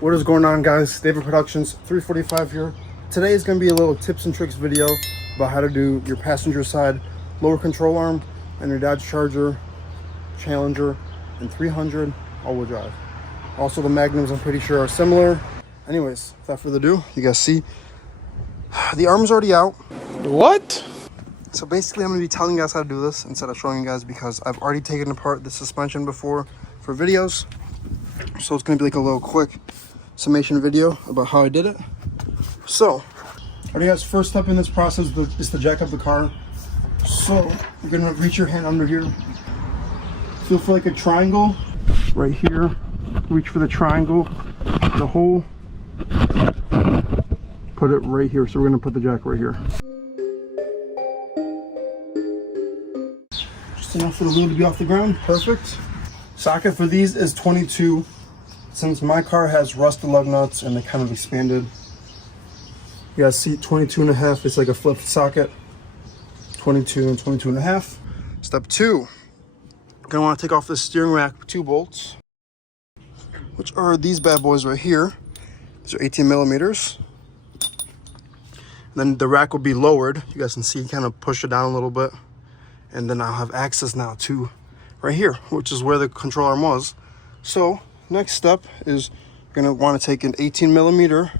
What is going on, guys? David Productions 345 here. Today is going to be a little tips and tricks video about how to do your passenger side lower control arm and your Dodge Charger, Challenger, and 300 all-wheel drive. Also, the Magnums, I'm pretty sure, are similar. Anyways, without further ado, you guys see the arm's already out. What? So basically, I'm going to be telling you guys how to do this instead of showing you guys, because I've already taken apart the suspension before for videos. So it's going to be like a little quick summation video about how I did it. So, already guys, first step in this process is to jack up the car. So you're going to reach your hand under here, feel for like a triangle right here, reach for the triangle, the hole, put it right here. So we're going to put the jack right here. Just enough for the lube to be off the ground. Perfect. Socket for these is 22. Since my car has rusted lug nuts and they kind of expanded, you guys see 22.5. It's like a flip socket. 22 and 22.5. Step 2, you're gonna want to take off this steering rack with 2 bolts, which are these bad boys right here. These are 18 millimeters. And then the rack will be lowered. You guys can see, kind of push it down a little bit, and then I'll have access now to right here, which is where the control arm was. So next step is you're gonna want to take an 18 millimeter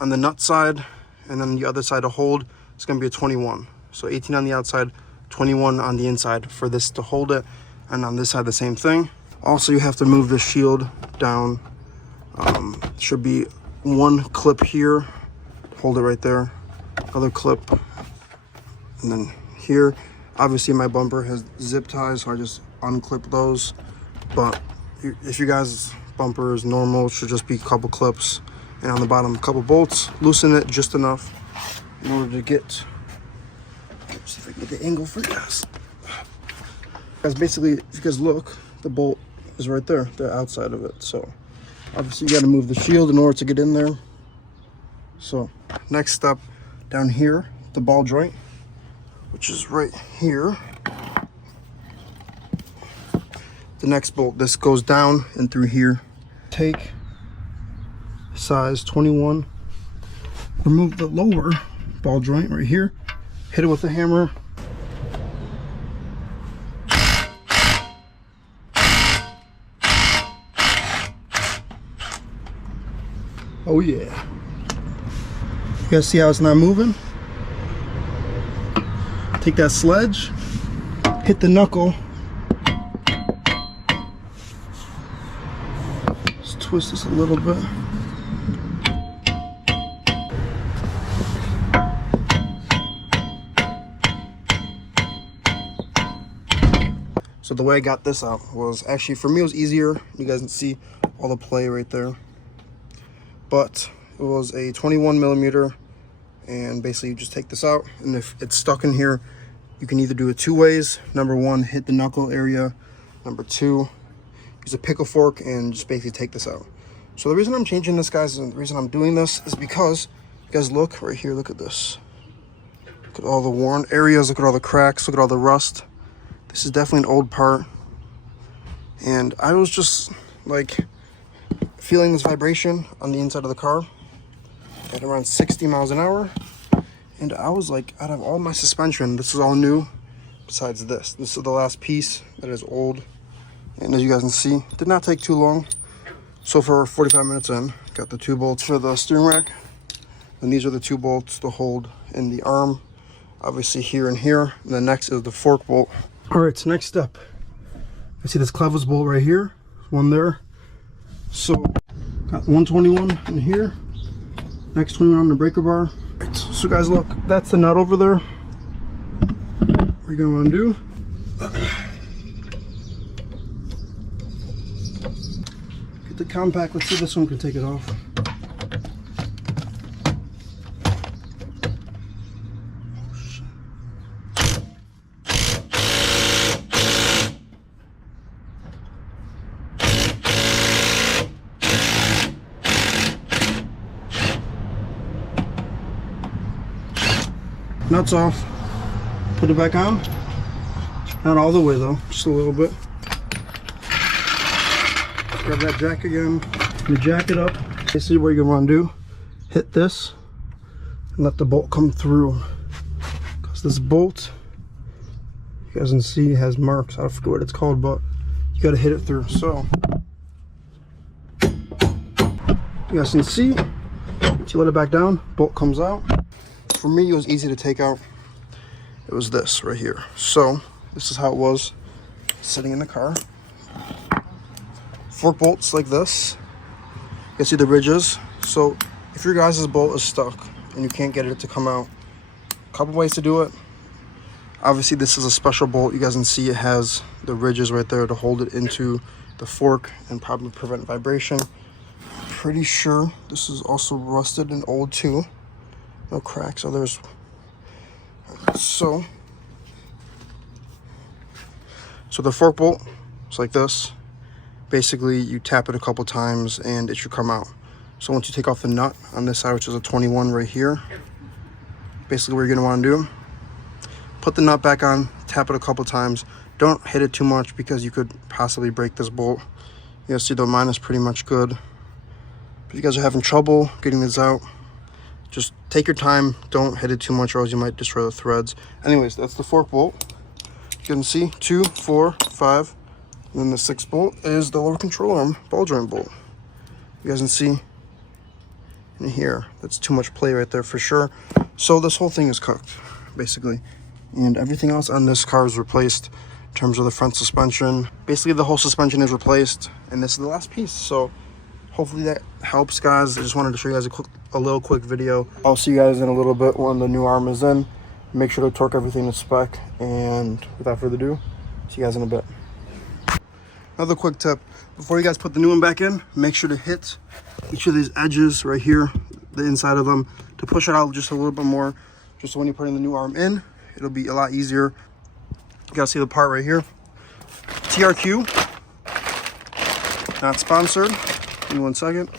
on the nut side, and then the other side to hold is gonna be a 21. So 18 on the outside, 21 on the inside for this to hold it, and on this side the same thing. Also, you have to move the shield down. Should be one clip here, hold it right there, other clip, and then here. Obviously my bumper has zip ties, so I just unclip those, but if you guys' bumper is normal, it should just be a couple clips, and on the bottom a couple bolts. Loosen it just enough in order to get, let's see if I can get the angle for you guys. Guys, basically, if you guys look, the bolt is right there, the outside of it. So obviously you got to move the shield in order to get in there. So next step, down here, the ball joint, which is right here. The next bolt, this goes down and through here. Take size 21, remove the lower ball joint right here, hit it with a hammer. Oh yeah. You guys see how it's not moving? Take that sledge, hit the knuckle, just twist this a little bit. So the way I got this out was, actually for me it was easier. You guys can see all the play right there. But it was a 21 millimeter, and basically you just take this out, and if it's stuck in here, you can either do it 2 ways. Number 1, hit the knuckle area. Number 2, use a pickle fork and just basically take this out. So the reason I'm changing this, guys, and the reason I'm doing this is because, you guys look right here, look at this. Look at all the worn areas, look at all the cracks, look at all the rust. This is definitely an old part. And I was just like feeling this vibration on the inside of the car at around 60 miles an hour. And I was like, out of all my suspension, this is all new besides this. This is the last piece that is old. And as you guys can see, it did not take too long. So for 45 minutes in, got the 2 bolts for the steering rack. And these are the 2 bolts to hold in the arm, obviously here and here. And then next is the fork bolt. All right, so next step. I see this Clevis bolt right here, one there. So got 121 in here, next 21 on the breaker bar. Right, so guys, look, that's the nut over there. What you're gonna want to do, get the compact. Let's see if this one can take it off. Nuts off, put it back on. Not all the way though, just a little bit. Grab that jack again, and jack it up. Basically what you're gonna want to do, hit this and let the bolt come through, because this bolt, you guys can see, has marks. I forget what it's called, but you got to hit it through. So you guys can see, once you let it back down, bolt comes out. For me, it was easy to take out. It was this right here. So this is how it was sitting in the car. Fork bolts like this. You can see the ridges. So if your guys' bolt is stuck and you can't get it to come out, a couple ways to do it. Obviously this is a special bolt. You guys can see it has the ridges right there to hold it into the fork and probably prevent vibration. Pretty sure this is also rusted and old too. No cracks. So there's so the fork bolt is like this. Basically you tap it a couple times and it should come out. So once you take off the nut on this side, which is a 21 right here, basically what you're going to want to do, put the nut back on, tap it a couple times. Don't hit it too much because you could possibly break this bolt. You guys see though, mine is pretty much good. If you guys are having trouble getting this out, just take your time. Don't hit it too much or else you might destroy the threads. Anyways, that's the fork bolt. You can see 2, 4, 5. And then the 6th bolt is the lower control arm ball joint bolt. You guys can see in here, that's too much play right there for sure. So this whole thing is cooked, basically. And everything else on this car is replaced in terms of the front suspension. Basically the whole suspension is replaced, and this is the last piece. So hopefully that helps, guys. I just wanted to show you guys a little quick video. I'll see you guys in a little bit when the new arm is in. Make sure to torque everything to spec, and without further ado, see you guys in a bit. Another quick tip, before you guys put the new one back in, make sure to hit each of these edges right here, the inside of them, to push it out just a little bit more, just so when you're putting the new arm in, it'll be a lot easier. You guys see the part right here. TRQ, not sponsored. Give me 1 second.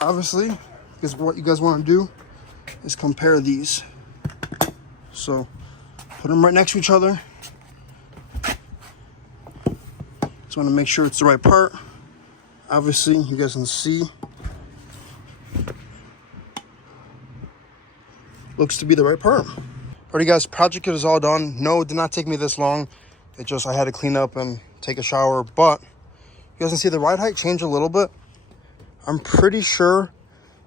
Obviously, because what you guys want to do is compare these. So put them right next to each other. Just want to make sure it's the right part. Obviously, you guys can see, looks to be the right part. Alrighty guys, project is all done. No, it did not take me this long. It just, I had to clean up and take a shower, but you guys can see the ride height changed a little bit. I'm pretty sure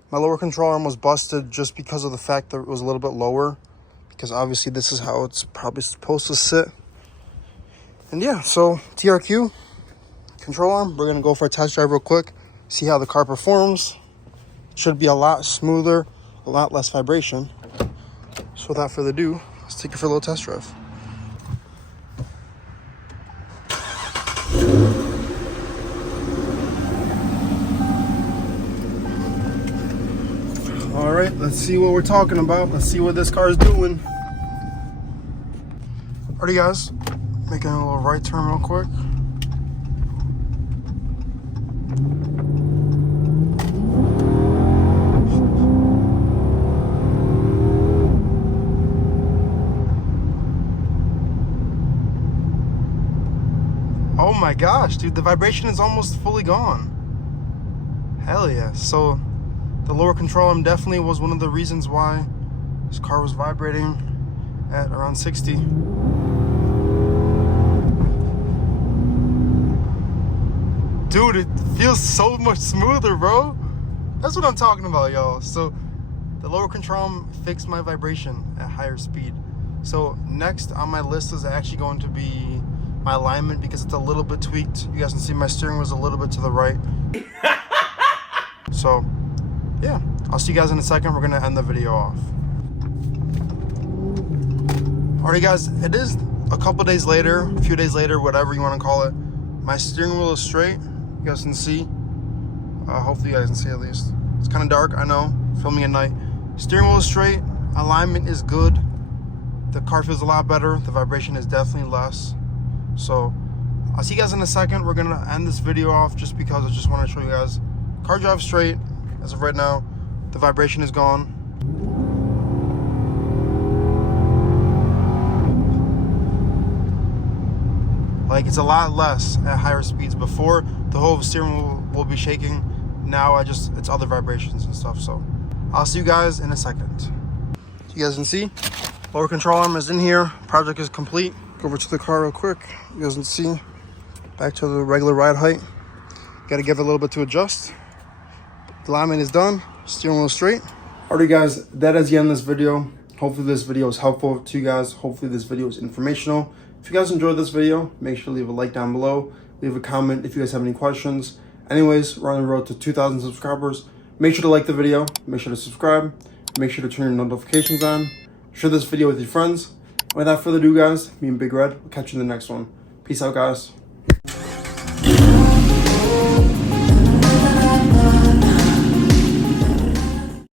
my lower control arm was busted just because of the fact that it was a little bit lower, because obviously this is how it's probably supposed to sit. And yeah, so TRQ, control arm, we're gonna go for a test drive real quick, see how the car performs. It should be a lot smoother, a lot less vibration. So without further ado, let's take it for a little test drive. All right, let's see what we're talking about. Let's see what this car is doing. Alrighty guys, making a little right turn real quick. Oh my gosh, dude, the vibration is almost fully gone. Hell yeah. So the lower control arm definitely was one of the reasons why this car was vibrating at around 60. Dude, it feels so much smoother, bro. That's what I'm talking about, y'all. So the lower control arm fixed my vibration at higher speed. So next on my list is actually going to be my alignment, because it's a little bit tweaked. You guys can see my steering was a little bit to the right. So yeah, I'll see you guys in a second. We're gonna end the video off. Alright guys, it is a couple days later, a few days later, whatever you want to call it. My steering wheel is straight. You guys can see. Hopefully you guys can see at least. It's kind of dark, I know, filming at night. Steering wheel is straight, alignment is good. The car feels a lot better. The vibration is definitely less. So I'll see you guys in a second. We're gonna end this video off just because I just want to show you guys car drive straight. As of right now, the vibration is gone. Like, it's a lot less at higher speeds. Before, the whole steering wheel will be shaking. Now it's other vibrations and stuff. So I'll see you guys in a second. So you guys can see, lower control arm is in here. Project is complete. Go over to the car real quick. You guys can see, back to the regular ride height. Got to give it a little bit to adjust. The alignment is done. Steering wheel straight. Alright guys, that is the end of this video. Hopefully this video is helpful to you guys. Hopefully this video is informational. If you guys enjoyed this video, make sure to leave a like down below. Leave a comment if you guys have any questions. Anyways, we're on the road to 2,000 subscribers. Make sure to like the video. Make sure to subscribe. Make sure to turn your notifications on. Share this video with your friends. Without further ado guys, me and Big Red will catch you in the next one. Peace out guys.